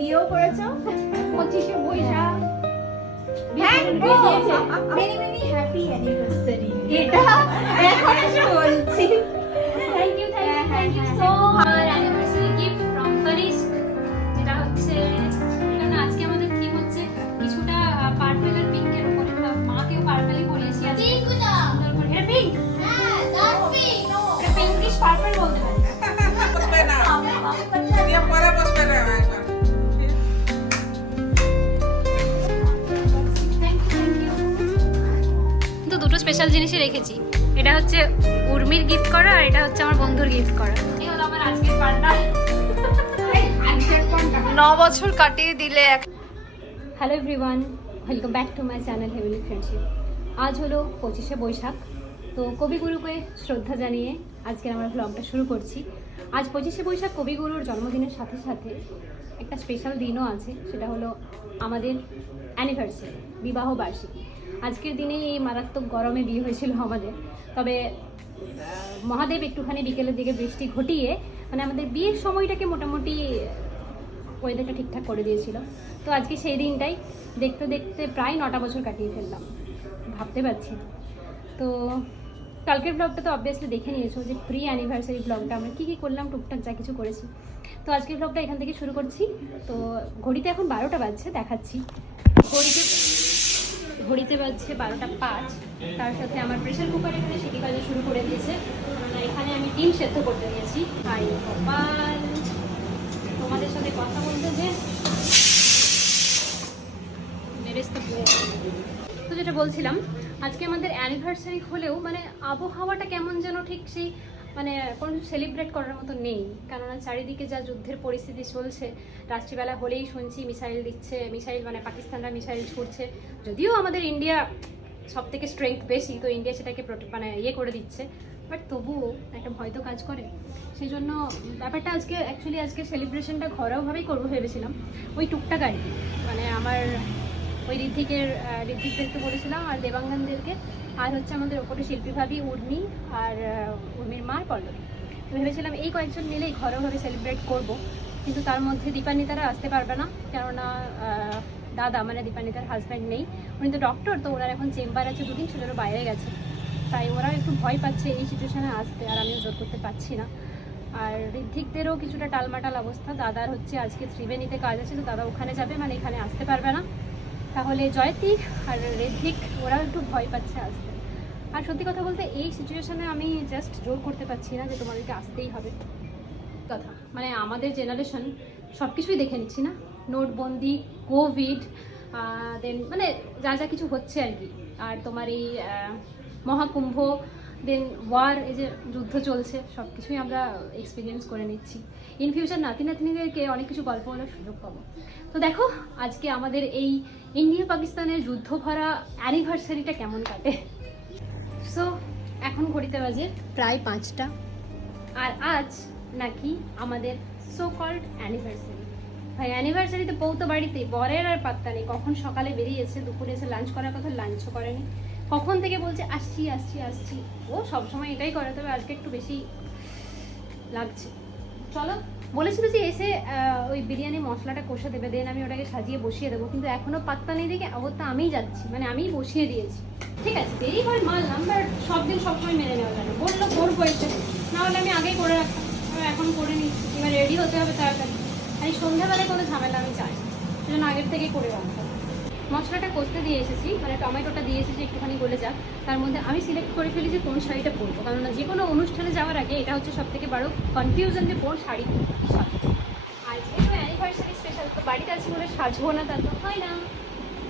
বিয়েও করেছ? পঁচিশে বৈশাখ। মেনি মেনি হ্যাপি অ্যানিভার্সারি এটা এখন এসে বলছি। জিনিসই রেখেছি। এটা হচ্ছে উর্মির গিফট করা আর এটা হচ্ছে আমার বন্ধুর গিফট করা। এই হলো আমার আজকের পান্ডা। ন বছর কাটিয়ে দিলে hello everyone welcome back to my channel heavenly friendship আজ হলো পঁচিশে বৈশাখ তো কবিগুরুকে শ্রদ্ধা জানিয়ে আজকের আমরা ব্লগটা শুরু করছি। আজ পঁচিশে বৈশাখ কবিগুরুর জন্মদিনের সাথে সাথে একটা স্পেশাল দিনও আছে সেটা হলো আমাদের অ্যানিভার্সারি বিবাহ বার্ষিকী। আজকের দিনে এই মারাত্মক গরমে বিয়ে হয়েছিল আমাদের। তবে মহাদেব একটুখানি বিকেলের দিকে বৃষ্টি ঘটিয়ে মানে আমাদের বিয়ের সময়টাকে মোটামুটি ওয়েদারটা ঠিকঠাক করে দিয়েছিল। তো আজকে সেই দিনটাই দেখতে দেখতে প্রায় নটা বছর কাটিয়ে ফেললাম। ভাবতে পারছি তো কালকের ব্লগটা তো অবভিয়াসলি দেখে নিয়েছো যে প্রি অ্যানিভার্সারি ব্লগটা আমরা কী কী করলাম, টুকটাক যা কিছু করেছি। তো আজকের ব্লগটা এখান থেকে শুরু করছি। তো ঘড়িতে এখন বারোটা বাজছে, দেখাচ্ছি। ঘড়িতে ঘড়িতে বাজছে বারোটা পাঁচ। তার সাথে আমার প্রেশার কুকার এখানে সেটি কাজে শুরু করে দিয়েছে। এখানে আমি ডিম সেদ্ধ করতে দিয়েছি হাই কপাল তোমাদের সাথে কথা বলতে যে তো যেটা বলছিলাম, আজকে আমাদের অ্যানিভার্সারি হলেও মানে আবহাওয়াটা কেমন যেন ঠিক সেই মানে কোনো কিছু সেলিব্রেট করার মতো নেই। কেননা চারিদিকে যা যুদ্ধের পরিস্থিতি চলছে, রাত্রিবেলা হলেই শুনছি মিসাইল দিচ্ছে, মিসাইল মানে পাকিস্তানরা মিসাইল ছুটছে যদিও আমাদের ইন্ডিয়া সব থেকে স্ট্রেংথ বেশি, তো ইন্ডিয়া সেটাকে মানে ইয়ে করে দিচ্ছে। বাট তবুও একটা ভয় তো কাজ করে। সেই জন্য ব্যাপারটা আজকে অ্যাকচুয়ালি আজকে সেলিব্রেশনটা ঘরোয়াভাবেই করব ভেবেছিলাম। ওই টুকটাক আর কি। মানে আমার ওই ঋত্বিকের আহ, ঋত্বিকদেরকে বলেছিলাম আর দেবাঙ্গনদেরকে। আর হচ্ছে আমাদের ওপরে শিল্পী ভাবি উর্মি আর উর্মির মার পল্লবী। ভেবেছিলাম এই কয়েকজন মিলেই ঘরোয়াভাবে সেলিব্রেট করব। কিন্তু তার মধ্যে দীপান্বিতারা আসতে পারবে না। কেননা দাদা মানে দীপান্বিতার হাজব্যান্ড নেই। উনি তো ডক্টর তো ওনার এখন চেম্বার আছে দুদিন সেজন্য বাইরে গেছে। তাই ওরাও একটু ভয় পাচ্ছে এই সিচুয়েশানে আসতে আর আমিও জোর করতে পারছি না। আর ঋদ্ধিকদেরও কিছুটা টালমাটাল অবস্থা। দাদার হচ্ছে আজকে ত্রিবেণীতে কাজ আছে তো দাদা ওখানে যাবে মানে এখানে আসতে পারবে না। তাহলে জয়তিক আর ঋদ্ধিক ওরা একটু ভয় পাচ্ছে আসতে। আর সত্যি কথা বলতে এই সিচুয়েশানে আমি জাস্ট জোর করতে পারছি না যে তোমাদেরকে আসতেই হবে। কথা। মানে আমাদের জেনারেশন সব কিছুই দেখে নিচ্ছি না। নোটবন্দি কোভিড দেন মানে যা যা কিছু হচ্ছে আর কি। আর তোমার এই মহাকুম্ভ দেন ওয়ার এই যে যুদ্ধ চলছে সব কিছুই আমরা এক্সপিরিয়েন্স করে নিচ্ছি। ইন ফিউচার নাতি নাতনিদেরকে অনেক কিছু গল্প বলার সুযোগ পাবো। তো দেখো, আজকে আমাদের এই ইন্ডিয়া পাকিস্তানের যুদ্ধ ভরা অ্যানিভার্সারিটা কেমন কাটে? সো এখন ঘড়িতে বাজে প্রায় পাঁচটা। আর আজ নাকি আমাদের সো কল্ড অ্যানিভার্সারি ভাই অ্যানিভার্সারিতে পৌতো বাড়িতে, বরের আর পাত্তা নেই। কখন সকালে বেরিয়েছে, দুপুরে এসে লাঞ্চ করার কথা লাঞ্চও করেনি। কখন থেকে বলছে, আসছি আসছি আসছি। ও সবসময় এটাই করে, তবে আজকে একটু বেশি লাগছে। চলো, বলেছিল যে এসে ওই বিরিয়ানি মশলাটা কষে দেবে দেন আমি ওটাকে সাজিয়ে বসিয়ে দেবো। কিন্তু এখনও পাত্তা নেই দেখে অগত্যা আমিই যাচ্ছি মানে আমিই বসিয়ে দিয়েছি। ঠিক আছে দেরি করে মানলাম বাট সব দিন সবসময় মেনে নেওয়া যায় না বলল, করব এসে। না হলে আমি আগেই করে রাখতাম এখন করে নিচ্ছি। এবার রেডি হতে হবে তাড়াতাড়ি। এই সন্ধ্যাবেলায় কোনো ঝামেলা আমি চাই সেজন্য আগের থেকেই করে রাখতাম। মশলাটা কষতে দিয়ে এসেছি মানে টমেটোটা দিয়ে এসেছি একটুখানি গলে যাক। তার মধ্যে আমি সিলেক্ট করে ফেলি যে কোন শাড়িটা পরবো কারণ যে কোনো অনুষ্ঠানে যাওয়ার আগে এটা হচ্ছে সব থেকে বড় কনফিউশন যে কোন শাড়ি আর যেহেতু অ্যানিভার্সারি স্পেশাল তো বাড়িতে আছি বলে সাজবো না তা তো হয় না।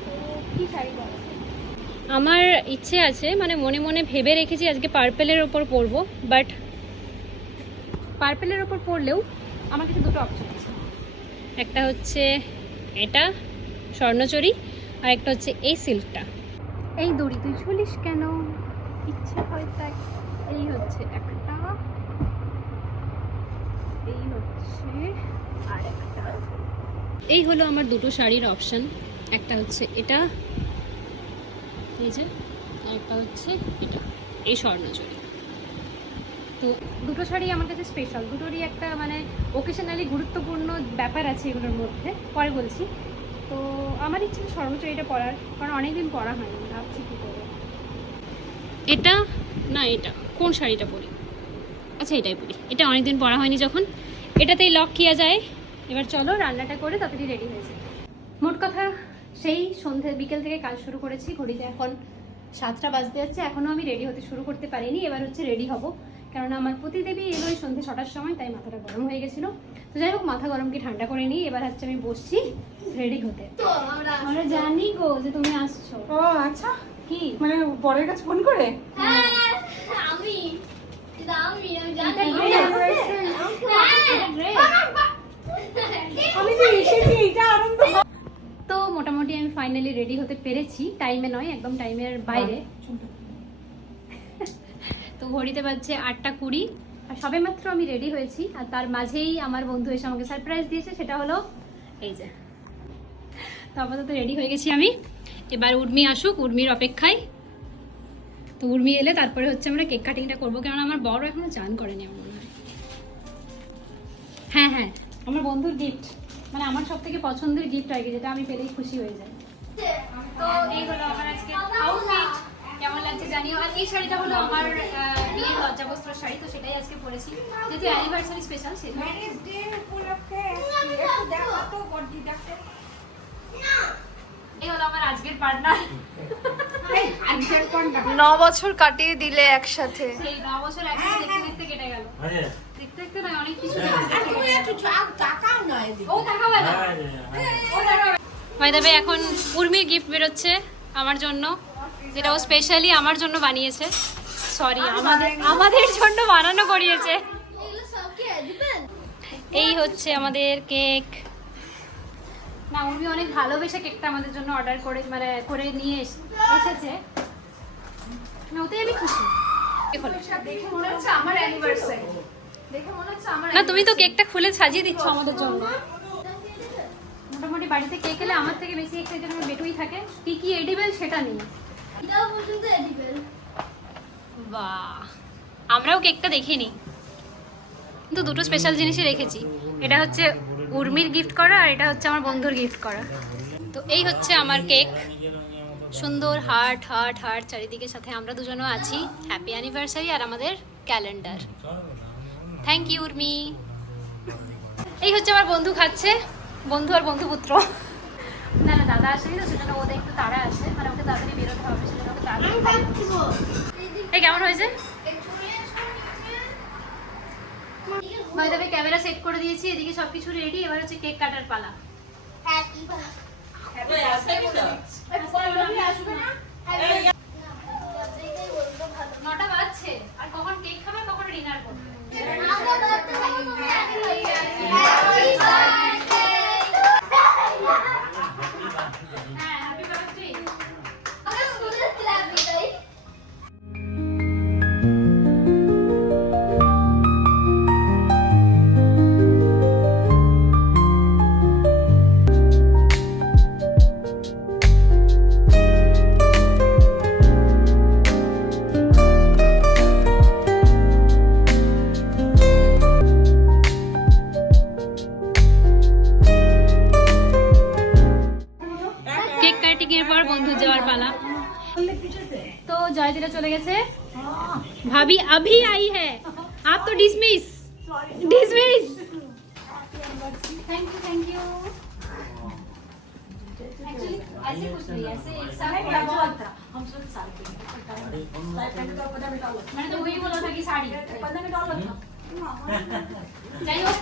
তো কী শাড়ি পরবো? আমার ইচ্ছে আছে মানে মনে মনে ভেবে রেখেছি আজকে পার্পেলের ওপর পরবো বাট পার্পেলের ওপর পরলেও আমার কাছে দুটো অপশন আছে। একটা হচ্ছে এটা স্বর্ণচরী আর একটা হচ্ছে এই সিল্কটা। এই দড়ি তুই ঝুলিস কেন? ইচ্ছে হয় তাই। এই হচ্ছে একটা। এই হচ্ছে আর একটা এই হলো আমার দুটো শাড়ির অপশন একটা হচ্ছে এটা এই যে আর একটা হচ্ছে এটা এই স্বর্ণচরী তো দুটো শাড়ি আমার কাছে স্পেশাল দুটোরই একটা মানে ওকেশনালি গুরুত্বপূর্ণ ব্যাপার আছে এগুলোর মধ্যে। পরে বলছি। তো আমার ইচ্ছে সর্বোচ্চ এটা পরার কারণ অনেকদিন পরা হয়নি ভাবছি কী করব। এটা? না এটা। কোন শাড়িটা পরি? আচ্ছা এটাই পরি। এটা অনেকদিন পরা হয়নি যখন। এটাতেই লক কিয়া যায়। এবার চলো রান্নাটা করে তাড়াতাড়ি রেডি হয়েছে মোট কথা সেই সন্ধে বিকেল থেকে কাজ শুরু করেছি ঘড়িতে এখন সাতটা বাজতে যাচ্ছে এখনও আমি রেডি হতে শুরু করতে পারিনি এবার হচ্ছে রেডি হব। কারণ আমার প্রতিদেবী এলো ওই সন্ধে ছটার সময় তাই মাথাটা গরম হয়ে গেছিল। তো যাই হোক মাথা গরমকে ঠান্ডা করে নিই এবার হচ্ছে আমি বসছি রেডি হতে। আমরা জানি গো যে তুমি আসছো। ও আচ্ছা। কি? মানে বরের কাছে ফোন করে? আমি। আমি আমি এটা জানি dress। এটা dress। আমি যে এসেছি এটা আনন্দ। তো মোটামুটি আমি ফাইনালি রেডি হতে পেরেছি। টাইমে নয় একদম টাইমের বাইরে। তো ঘড়িতে বাজছে আটটা কুড়ি। আর সবে মাত্র আমি রেডি হয়েছি। আর তার মাঝেই আমার বন্ধু এসে আমাকে সারপ্রাইজ দিয়েছে সেটা হলো এই যে। তো আপাতত রেডি হয়ে গেছি আমি। এবার উর্মি আসুক উর্মির অপেক্ষায়। তো উর্মি এলে তারপরে হচ্ছে আমরা কেক কাটিংটা করব। কারণ আমার বড় এখনও চান করেনি আমার মনে হয়। হ্যাঁ হ্যাঁ। আমার বন্ধুর গিফট মানে আমার সব থেকে পছন্দের গিফট আর কি যেটা আমি পেলেই খুশি হয়ে যাই। তো এই হলো আমার আজকে আউটফিট কেমন লাগছে জানিও। আর এই শাড়িটা হলো আমার বিয়ের লজ্জাবস্ত্র শাড়ি তো সেটাই আজকে পরেছি। যেহেতু অ্যানিভার্সারি স্পেশাল সেটা ম্যারেজ ডে উপলক্ষে একটু দেখো তো বডি দেখো এই হলো আমার আজকের পার্টনার এই ন বছর কাটিয়ে দিলে একসাথে। সেই ন বছর একসাথে দেখতে দেখতে কেটে গেল। দেখতে দেখতে না অনেক কিছু দেখতে দেখতে। একটু তাকাও না ও না। আরে ভাই এখন উর্মির গিফট বেরোচ্ছে আমার জন্য। যেটা ও স্পেশালি আমার জন্য বানিয়েছে। সরি আমাদের আমাদের জন্য বানানো করিয়েছে। এই হচ্ছে আমাদের কেক না উর্মি অনেক ভালোবেসে কেকটা আমাদের জন্য অর্ডার করে মানে করে নিয়ে এস- এসেছে। না ওতেই আমি খুশি। কেক হলো। দেখে মনে হচ্ছে আমার অ্যানিভার্সারি দেখে মনে হচ্ছে আমার না তুমি তো কেকটা খুলে সাজিয়ে দিচ্ছ আমাদের জন্য। মোটামুটি বাড়িতে কেক এলে আমার থেকে বেশি একটা যেন বেটুই থাকে। কি কি এডিবেল সেটা নেই। দিবেন বাহ। আমরাও কেকটা দেখিনি। কিন্তু দুটো স্পেশাল জিনিসই রেখেছি। এটা হচ্ছে উর্মির গিফট করা আর এটা হচ্ছে আমার বন্ধুর গিফট করা। তো এই হচ্ছে আমার কেক সুন্দর হার্ট হার্ট হার্ট চারিদিকে সাথে আমরা দুজনও আছি। হ্যাপি অ্যানিভার্সারি আর আমাদের ক্যালেন্ডার থ্যাংক ইউ উর্মি। এই হচ্ছে আমার বন্ধু খাচ্ছে। বন্ধু আর বন্ধুপুত্র। না না, দাদা আসেনি তো, সেজন্য ওদের একটু তাড়া আছে মানে ওকে তাড়াতাড়ি বেরোতে হবে। এই কেমন হয়েছে? ভাই তবে ক্যামেরা সেট করে দিয়েছি এদিকে সবকিছু রেডি এবার হচ্ছে কেক কাটার পালা। নটা বাজছে আর কখন কেক খাবে কখন ডিনার করবে। thank you thank you actually ऐसे कुछ नहीं ऐसे एक साथ पड़ा हुआ था मैंने तो वही बोला था कि साड़ी যাই হোক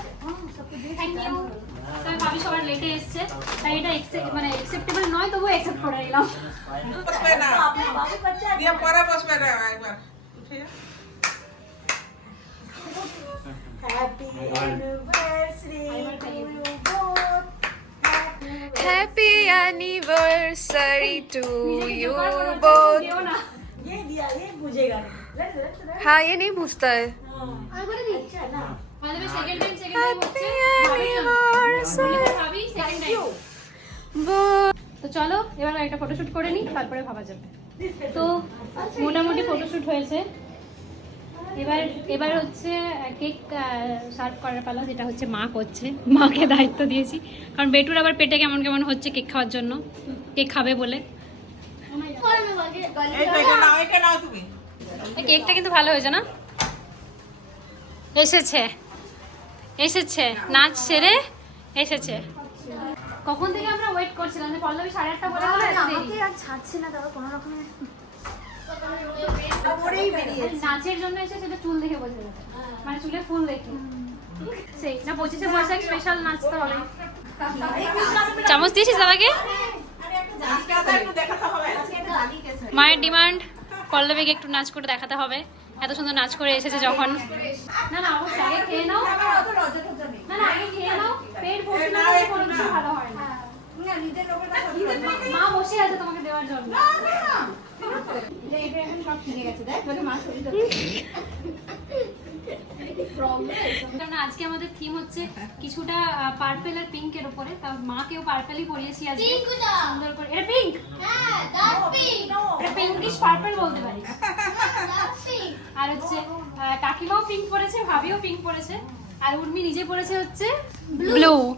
থ্যাংক ইউ তবে ভাবি সবার লেটে এসছে তাই এটা accept- মানে অ্যাকসেপ্টেবল নয় তবুও অ্যাকসেপ্ট করে নিলাম বসবে না দিয়ে পরে বসবে না একবার উঠে যা। Happy anniversary to you both দিও না हाँ ये नहीं पूछता है মানে সেকেন্ড টাইম সেকেন্ড টাইম হচ্ছে ভাবির জন্য। ভাবি সেকেন্ড টাইম बोथ তো চলো এবার একটা ফটোশুট করে নিই তারপরে ভাবা যাবে তো মোটামুটি ফটোশুট হয়েছে এবার এবার হচ্ছে কেক সার্ভ করার পালা যেটা হচ্ছে মা করছে। মাকে দায়িত্ব দিয়েছি। কারণ বেটুর আবার পেটে কেমন কেমন হচ্ছে কেক খাওয়ার জন্য। কেক খাবে বলে। কেকটা কিন্তু ভালো হয়েছে না? এসেছে। এসেছে। নাচ সেরে এসেছে। কখন থেকে আমরা ওয়েট করছিলাম? যে পল্লবী সাড়ে আটটা বলে আর ছাড়ছে না দাদা কোনো রকমের নাচের জন্য এসে সেটা চুল দেখে বোঝা যাবে মানে চুলে ফুল দেখে। সেই না পঁচিশে বৈশাখ স্পেশাল নাচতে হবে। চামচ দিয়েছিস দাদাকে? আজকে একটু দেখাতে হবে। মায়ের ডিমান্ড পল্লবীকে একটু নাচ করে দেখাতে হবে। এত সুন্দর নাচ করে এসেছে যখন। না না অবশ্যই আগে খেয়ে নাও। না না আগে খেয়ে নাও পেট ভর্তি না ভালো হয় না। মা- মা বসে আছে তোমাকে দেওয়ার জন্য। কারণ আজকে আমাদের থিম হচ্ছে কিছুটা পার্পেল আর পিঙ্কের উপরে। তা মাকেও পার্পেলই পরিয়েছি আজকে। সুন্দর করে। এটা পিঙ্ক এটা পিঙ্কিশ পার্পেল বলতে পারিস। আর হচ্ছে কাকিমাও পিঙ্ক পরেছে ভাবিও পিঙ্ক পরেছে। আর উর্মি নিজে পরেছে হচ্ছে ব্লু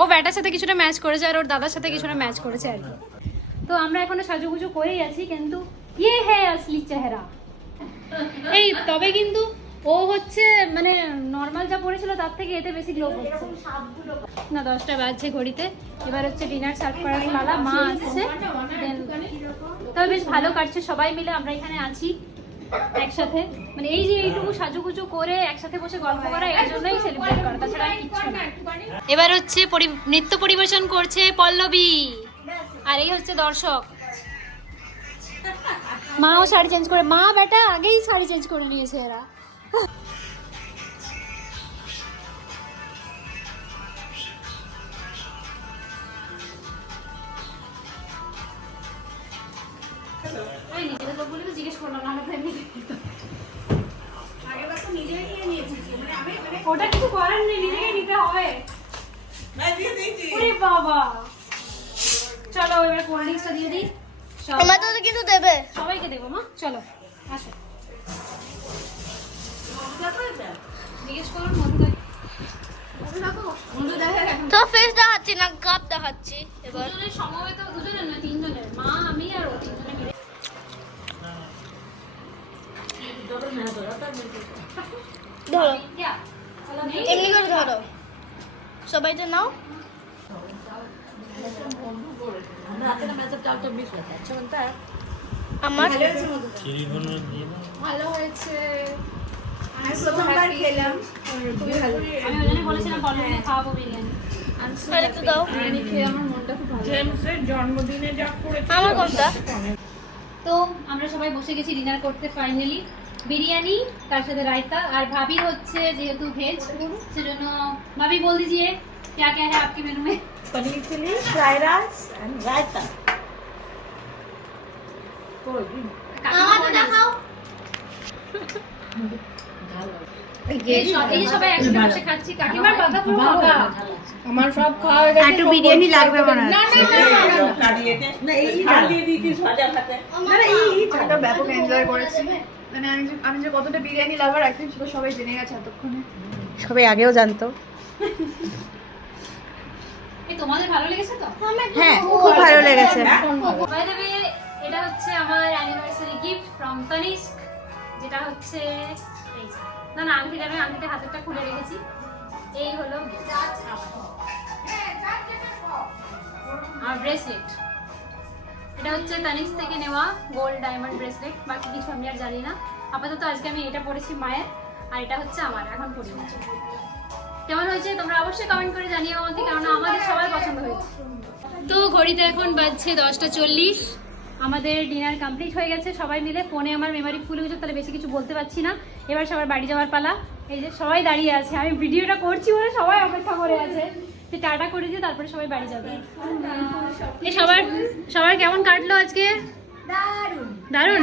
ও ব্যাটার সাথে কিছুটা ম্যাচ করেছে আর ওর দাদার সাথে কিছুটা ম্যাচ করেছে আর কি। তো আমরা এখনও সাজুগুজু করেই আছি, কিন্তু ইয়ে হ্যাঁ আসলি চেহারা। এই, তবে কিন্তু ও হচ্ছে মানে নর্মাল যা পড়েছিল তার থেকে এতে বেশি গ্লো করছে। না, দশটা বাজছে ঘড়িতে। এবার হচ্ছে ডিনার সার্ভ করার পালা, মা আসছে। তবে বেশ ভালো কাটছে, সবাই মিলে আমরা এখানে আছি। একসাথে মানে এই যে এইটুকু সাজুগুজু করে একসাথে বসে গল্প করা, এর জন্যই সেলিব্রেট করা, তাছাড়া কিচ্ছু না। এবার হচ্ছে নৃত্য পরিবেশন করছে পল্লবী। আর এই হচ্ছে দর্শক। মাও শাড়ি চেঞ্জ করে, মা বেটা আগেই শাড়ি চেঞ্জ করে নিয়েছে এরা। লোকগুলো তো জিজ্ঞেস করলাম না তো এমনি ওটা কিছু করার নেই নিজেকে নিতে হবে। ওরে বাবা। চলো এবার কোল্ড ড্রিঙ্কসটা দিয়ে দিই। সব- আমার তো কিন্তু দেবে। সবাইকে দেবো মা। চলো আসো। তো। ফেস দেখাচ্ছি না কাপ দেখাচ্ছি এবার। সমবেত দুজনের না তিনজনের মা আমি আর ও তিনজনে মিলে ধরো। এমনি করে ধরো। সবাই তো নাও। আমার ভালো হয়েছে আমি প্রথমবার খেলাম। আমি বলেছিলাম খাওয়াবো বিরিয়ানি। আমার কোনটা? তো আমরা সবাই বসে গেছি ডিনার করতে ফাইনালি বিরিয়ানি তার সাথে রায়তা আর ভাবি হচ্ছে যেহেতু ভেজ সেজন্য ভাবি বল দিজিয়ে क्या क्या है आपके मेनू में paneer chilli fried rice and raita আমাকে দেখাও এই সব- এই যে সবাই একসাথে বসে খাচ্ছি কাকিমার পাতা পুরো ফাঁকা আমার সব খাওয়া হয়ে গেছে একটু বিরিয়ানি লাগবে মনে হয় না না না না, না কারিয়েতে না এই ঝাল দিয়ে দিয়েছিস ভাজা ভাতে আমরা ব্যাপক এনজয় করেছি মানে আমি যে আমি যে কতটা বিরিয়ানি লাভার একদিন সেটা সবাই জেনে গেছে এতক্ষণে। সবাই আগেও জানতো। এই তোমাদের ভালো লেগেছে তো? হ্যাঁ খুব ভালো লেগেছে। বাই দ্য ওয়ে এটা হচ্ছে আমার অ্যানিভার্সারি গিফট ফ্রম তনিষ্ক যেটা হচ্ছে না না আংটিটা আমি আংটিটা হাতেরটা খুলে রেখেছি। এই হলো। আর ব্রেসলেট এটা হচ্ছে তানিস থেকে নেওয়া গোল্ড ডায়মন্ড ব্রেসলেট বাকি কিছু আমি আর জানি না। আপাতত আজকে আমি এটা পরেছি মায়ের, আর এটা হচ্ছে আমার, এখন পরি কেমন হয়েছে? তোমরা অবশ্যই কমেন্ট করে জানিও আমাকে কারণ আমাদের সবার পছন্দ হয়েছে। তো ঘড়িতে এখন বাজছে দশটা চল্লিশ। আমাদের ডিনার কমপ্লিট হয়ে গেছে, সবাই মিলে ফোনে আমার মেমারি ফুল হয়েছে তাহলে বেশি কিছু বলতে পারছি না। এবার সবার বাড়ি যাওয়ার পালা। এই যে সবাই দাঁড়িয়ে আছে, আমি ভিডিওটা করছি বলে সবাই অপেক্ষা করে আছে। যে টাটা করে দিয়ে তারপরে সবাই বাড়ি যাবে। এই সবার সবার কেমন কাটলো আজকে? দারুণ।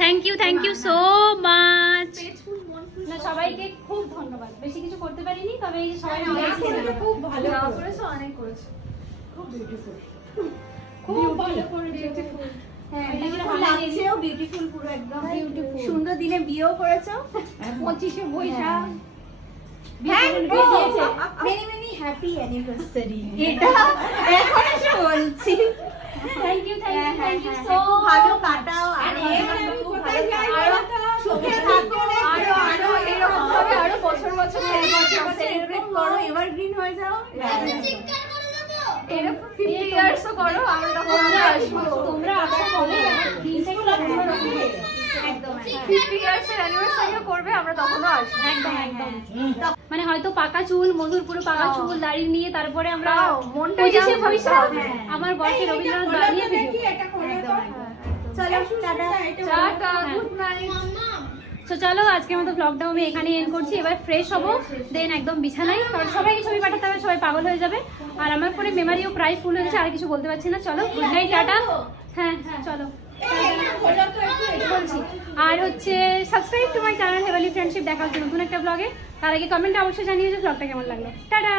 Thank you thank you so much না সবাইকে খুব ধন্যবাদ। বেশি কিছু করতে পারিনি তবে এই যে সবাই খুব ভালো করেছ। অনেক করেছ। খুব বিউটিফুল খুব ভালো করে বিউটিফুল হ্যাঁ বিউটিফুল পুরো একদম। সুন্দর দিনে বিয়েও করেছ। পঁচিশে বৈশাখ। মেনি মেনি হ্যাপি অ্যানিভার্সারি এটা এখন এসে বলছি। Thank you thank you thank you so ভালো কাটাও আর খুব ভালো আরও সুখে থাকো আরও আরও এরকম ভাবে আরও বছর বছর সেলিব্রেট করো এভারগ্রিন হয়ে যাও। এরকম ফিফটি ইয়ার্সও করো আমরা তখন আসব। তোমরা আবার হয়ে করবে আমরা তখনও একদম একদম। মানে হয়তো পাকা চুল মধুর পুরো পাকা চুল দাড়ি নিয়ে তারপরে আমরা মনটা। আমার বরকে রবীন্দ্রনাথ হ্যাঁ। নাইট তো চলো আজকের মতো ব্লগটাও আমি এখানে এন্ড করছি। এবার ফ্রেশ হব দেন একদম বিছানায়। কারণ সবাইকে ছবি পাঠাতে হবে সবাই পাগল হয়ে যাবে। আর আমার ফোনে মেমারিও প্রায় ফুল হয়েছে আর কিছু বলতে পারছি না। চলো গুড নাইট টাটা। হ্যাঁ চলো। বলছি আর হচ্ছে subscribe to my channel heavenly friendship দেখা হচ্ছে নতুন একটা ব্লগে তার আগে কমেন্টে অবশ্যই জানিয়ে যে ব্লগটা কেমন লাগল। টাটা!